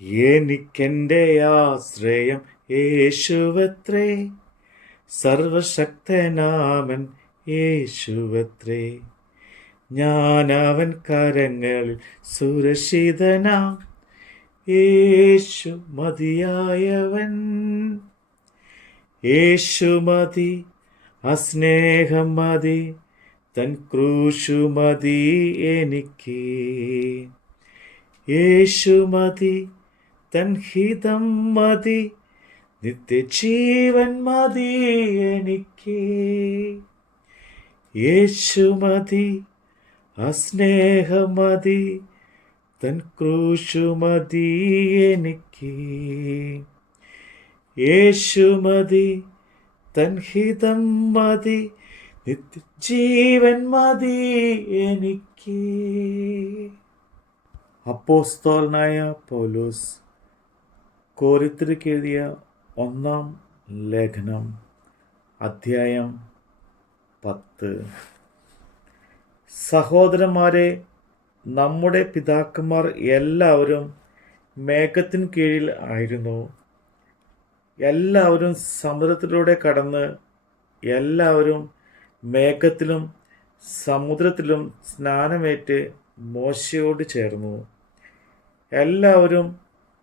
എനിക്കെന്റെ ആശ്രയം യേശുവത്രേ. സർവശക്തനാമൻ യേശുവത്രേ. ഞാൻ അവൻ കരങ്ങളിൽ സുരക്ഷിതനാം. യേശു മതിയായവൻ. യേശു അസ്നേഹം മതി തൻ ക്രൂശു മതി എനിക്ക്. യേശു മതി തൻ ഹിതം മതി നിത്യജീവൻ മതി എനിക്ക്. യേശു മതി അസ്നേഹം മതി തൻ ക്രൂശു മതി എനിക്ക്. യേശു മതി തൻ ഹിതം മതി നിത്യജീവൻ മതി എനിക്ക്. അപ്പോസ്തോലനായ പൗലോസ് കോരിത്തിരിക്ക് എഴുതിയ ഒന്നാം ലേഖനം അധ്യായം പത്ത്. സഹോദരന്മാരെ നമ്മുടെ പിതാക്കന്മാർ എല്ലാവരും മേഘത്തിന് കീഴിൽ ആയിരുന്നു. എല്ലാവരും സമുദ്രത്തിലൂടെ കടന്ന് എല്ലാവരും മേഘത്തിലും സമുദ്രത്തിലും സ്നാനമേറ്റ് മോശയോട് ചേർന്നു. എല്ലാവരും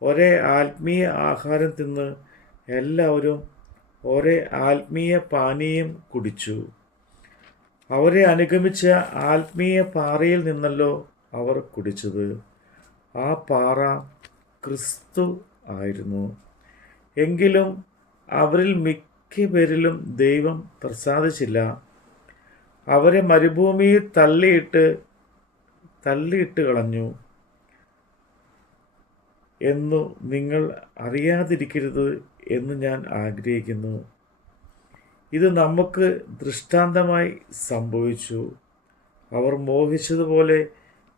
ഒരേ ആത്മീയ ആഹാരം തിന്ന് എല്ലാവരും ഒരേ ആത്മീയ പാനീയം കുടിച്ചു. അവരെ അനുഗമിച്ച ആത്മീയ പാറയിൽ നിന്നല്ലോ അവർ കുടിച്ചത്. ആ പാറ ക്രിസ്തു ആയിരുന്നു. എങ്കിലും അവരിൽ മിക്ക പേരിലും ദൈവം പ്രസാദിച്ചില്ല. അവരെ മരുഭൂമിയിൽ തള്ളിയിട്ട് തള്ളിയിട്ട് കളഞ്ഞു. എന്നു നിങ്ങൾ അറിയാതിരിക്കരുത് എന്ന് ഞാൻ ആഗ്രഹിക്കുന്നു. ഇത് നമുക്ക് ദൃഷ്ടാന്തമായി സംഭവിച്ചു. അവർ മോഹിച്ചതുപോലെ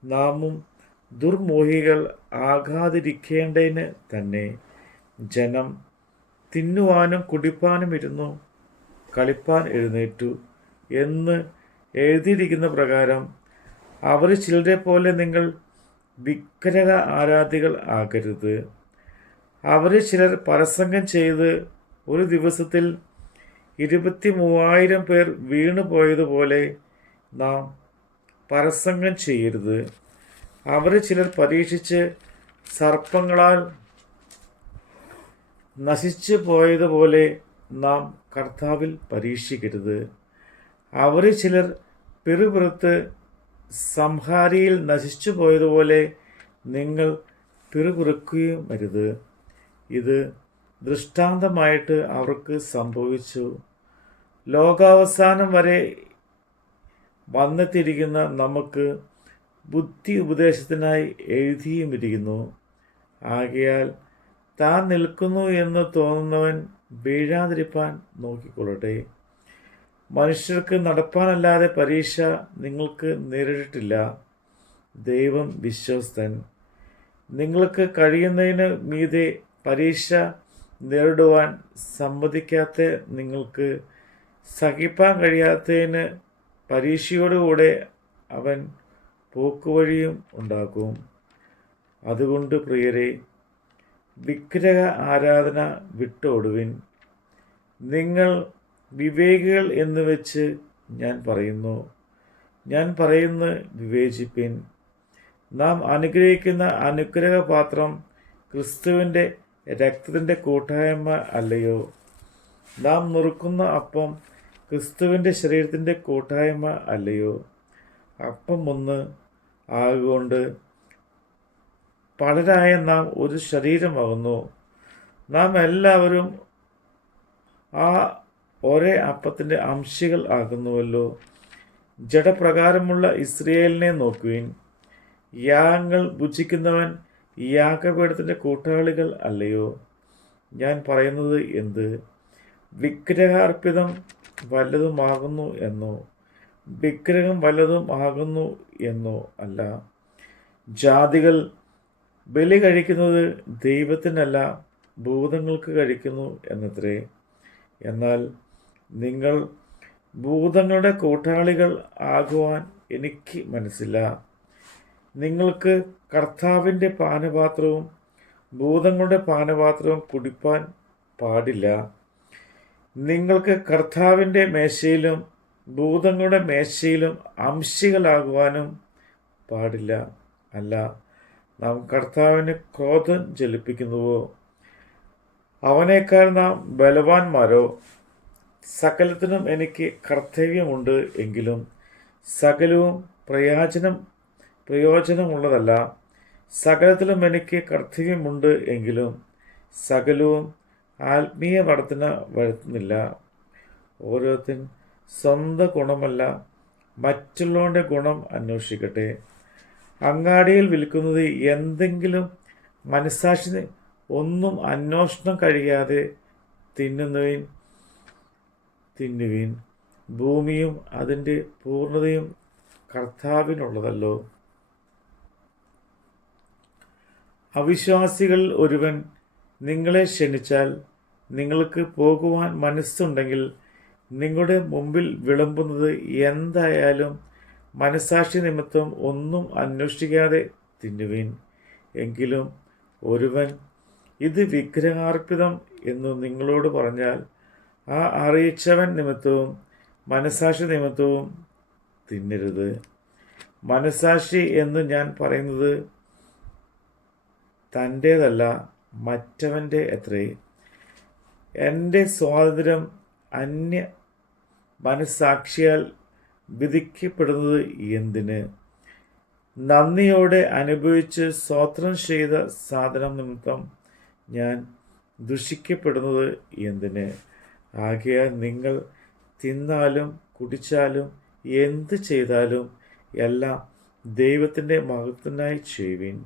നാമും ദുർമോഹികൾ ആകാതിരിക്കേണ്ടതിന് തന്നെ ജനം തിന്നുവാനും കുടിപ്പാനും ഇരുന്നു. കളിപ്പാൻ എഴുന്നേറ്റു എന്ന് എഴുതിയിരിക്കുന്ന പ്രകാരം അവർ ചിലരെ പോലെ നിങ്ങൾ വിഗ്രഹ ആരാധികൾ ആകരുത്. അവരെ ചിലർ പരസംഗം ചെയ്ത് ഒരു ദിവസത്തിൽ ഇരുപത്തി മൂവായിരം പേർ വീണു പോയതുപോലെ നാം പരസംഗം ചെയ്യരുത്. അവരെ ചിലർ പരീക്ഷിച്ച് സർപ്പങ്ങളാൽ നശിച്ചു പോയതുപോലെ നാം കർത്താവിൽ പരീക്ഷിക്കരുത്. അവരെ ചിലർ പിറുപിറുത്ത് സംഹാരിയിൽ നശിച്ചു പോയതുപോലെ നിങ്ങൾ പിറുപിറുക്കുകയും അരുത്. ഇത് ദൃഷ്ടാന്തമായിട്ട് അവർക്ക് സംഭവിച്ചു. ലോകാവസാനം വരെ വന്നെത്തിയിരിക്കുന്ന നമുക്ക് ബുദ്ധി ഉപദേശത്തിനായി എഴുതിയുമിരിക്കുന്നു. ആകയാൽ താൻ നിൽക്കുന്നു എന്ന് തോന്നുന്നവൻ വീഴാതിരിപ്പാൻ നോക്കിക്കൊള്ളട്ടെ. മനുഷ്യർക്ക് നടപ്പാനല്ലാതെ പരീക്ഷ നിങ്ങൾക്ക് നേരിട്ടിട്ടില്ല. ദൈവം വിശ്വസ്തൻ. നിങ്ങൾക്ക് കഴിയുന്നതിന് മീതെ പരീക്ഷ നേരിടുവാൻ സമ്മതിക്കാത്ത നിങ്ങൾക്ക് സഹിപ്പാൻ കഴിയാത്തതിന് പരീക്ഷയോടുകൂടെ അവൻ പോക്കുവഴിയും ഉണ്ടാക്കും. അതുകൊണ്ട് പ്രിയരെ വിഗ്രഹ ആരാധന വിട്ടോടുവിൻ. നിങ്ങൾ വിവേകികൾ എന്ന് വെച്ച് ഞാൻ പറയുന്നു. ഞാൻ പറയുന്ന വിവേചിപ്പിൻ. നാം അനുഗ്രഹിക്കുന്ന അനുഗ്രഹപാത്രം ക്രിസ്തുവിന്റെ രക്തത്തിന്റെ കൂട്ടായ്മ അല്ലയോ? നാം നുറുക്കുന്ന അപ്പം ക്രിസ്തുവിന്റെ ശരീരത്തിന്റെ കൂട്ടായ്മ അല്ലയോ? അപ്പം ഒന്ന് ആകൊണ്ട് പലരായ നാം ഒരു ശരീരമാകുന്നു. നാം എല്ലാവരും ആ ഒരേ അപ്പത്തിന്റെ അംശികൾ ആകുന്നുവല്ലോ. ജഡപ്രകാരമുള്ള ഇസ്രയേലിനെ നോക്കുവിൻ. യാഗങ്ങൾ ഭുജിക്കുന്നവൻ യാഗപീഠത്തിന്റെ കൂട്ടാളികൾ അല്ലയോ? ഞാൻ പറയുന്നത് എന്ത്? വിഗ്രഹാർപ്പിതം വല്ലതുമാകുന്നു എന്നോ? വിഗ്രഹം വല്ലതും ആകുന്നു എന്നോ അല്ല. ജാതികൾ ബലി കഴിക്കുന്നത് ദൈവത്തിനല്ല ഭൂതങ്ങൾക്ക് കഴിക്കുന്നു എന്നത്രേ. എന്നാൽ നിങ്ങൾ ഭൂതങ്ങളുടെ കൂട്ടാളികൾ ആകുവാൻ എനിക്ക് മനസ്സില്ല. നിങ്ങൾക്ക് കർത്താവിന്റെ പാനപാത്രവും ഭൂതങ്ങളുടെ പാനപാത്രവും കുടിപ്പാൻ പാടില്ല. നിങ്ങൾക്ക് കർത്താവിന്റെ മേശയിലും ഭൂതങ്ങളുടെ മേശയിലും അംശികളാകുവാനും പാടില്ല. അല്ല നാം കർത്താവിന് ക്രോധം ജലിപ്പിക്കുന്നുവോ അവനേക്കാൾ നാം ബലവാന്മാരോ? സകലത്തിനും എനിക്ക് കർത്തവ്യമുണ്ട് എങ്കിലും സകലവും പ്രയോജനം പ്രയോജനമുള്ളതല്ല. സകലത്തിലും എനിക്ക് കർത്തവ്യമുണ്ട് എങ്കിലും സകലവും ആത്മീയ വർധന വരുത്തുന്നില്ല. ഓരോരുത്തൻ സ്വന്തം ഗുണമല്ല മറ്റുള്ളവരുടെ ഗുണം അന്വേഷിക്കട്ടെ. അങ്ങാടിയിൽ വിൽക്കുന്നത് എന്തെങ്കിലും മനസ്സാക്ഷി ഒന്നും അന്വേഷണം കഴിയാതെ തിന്നുന്നവൻ തിന്നുവീൻ ഭൂമിയും അതിന്റെ പൂർണതയും കർത്താവിനുള്ളതല്ലോ. അവിശ്വാസികൾ ഒരുവൻ നിങ്ങളെ ക്ഷണിച്ചാൽ നിങ്ങൾക്ക് പോകുവാൻ മനസ്സുണ്ടെങ്കിൽ നിങ്ങളുടെ മുമ്പിൽ വിളമ്പുന്നത് എന്തായാലും മനസാക്ഷി നിമിത്തം ഒന്നും അന്വേഷിക്കാതെ തിന്നുവീൻ. എങ്കിലും ഒരുവൻ ഇത് വിഗ്രഹാർപ്പിതം എന്ന് നിങ്ങളോട് പറഞ്ഞാൽ ആ അറിയിച്ചവൻ നിമിത്തവും മനസാക്ഷി നിമിത്തവും തിന്നരുത്. മനസാക്ഷി എന്ന് ഞാൻ പറയുന്നത് തന്റേതല്ല മറ്റവന്റെ എത്രേ എന്റെ സ്വാതന്ത്ര്യം അന്യ മനസാക്ഷിയാൽ വിധിക്കപ്പെടുന്നത് എന്തിന്? നന്ദിയോടെ അനുഭവിച്ച് സ്വാത്രം ചെയ്ത സാധനം നിമിത്തം ഞാൻ ദുഷിക്കപ്പെടുന്നത് എന്തിന്? ആകയാൽ നിങ്ങൾ തിന്നാലും കുടിച്ചാലും എന്ത് ചെയ്താലും എല്ലാം ദൈവത്തിന്റെ മഹത്വനായി ചെയ്യുവിൻ.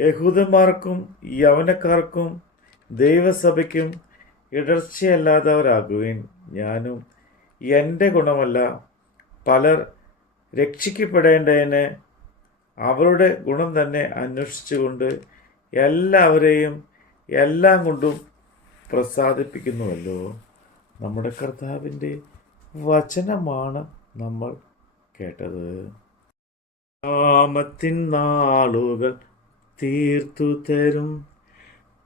യഹൂദന്മാർക്കും യവനക്കാർക്കും ദൈവസഭയ്ക്കും ഇടർച്ചയല്ലാത്തവരാകുവിൻ. ഞാനും എന്റെ ഗുണമല്ല പലർ രക്ഷിക്കപ്പെടേണ്ടതിന് അവരുടെ ഗുണം തന്നെ അന്വേഷിച്ചുകൊണ്ട് എല്ലാവരെയും എല്ലാം കൊണ്ടും പ്രസാദിപ്പിക്കുന്നുവല്ലോ. നമ്മുടെ കർത്താവിന്റെ വചനമാണ് നമ്മൾ കേട്ടത്. കാമത്തിൻ നാളുകൾ തീർത്തു തരും.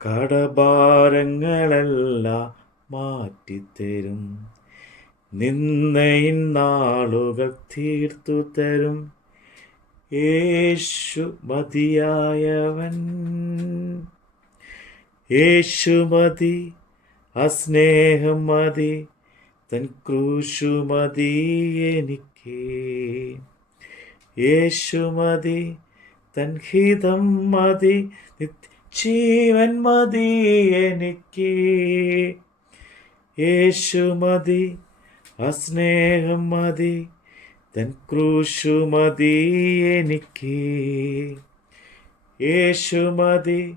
കടഭാരങ്ങളെല്ലാം മാറ്റിത്തരും. നിന്നയിൻ നാളുകൾ തീർത്തു തരും. യേശു മതിയായവൻ. യേശു മതി അസ്നേഹം മതി തൻ ക്രൂശു മതി എനിക്ക്. യേശു മതി തൻ ഹിതം മതി ജീവൻ മതി എനിക്ക്. യേശു മതി അസ്നേഹം മതി തൻ ക്രൂശു മതി എനിക്ക്. യേശു മതി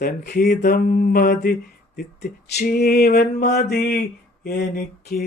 തൻ ഹിതം മതി നിത്യ ജീവൻ മതി എനിക്ക്.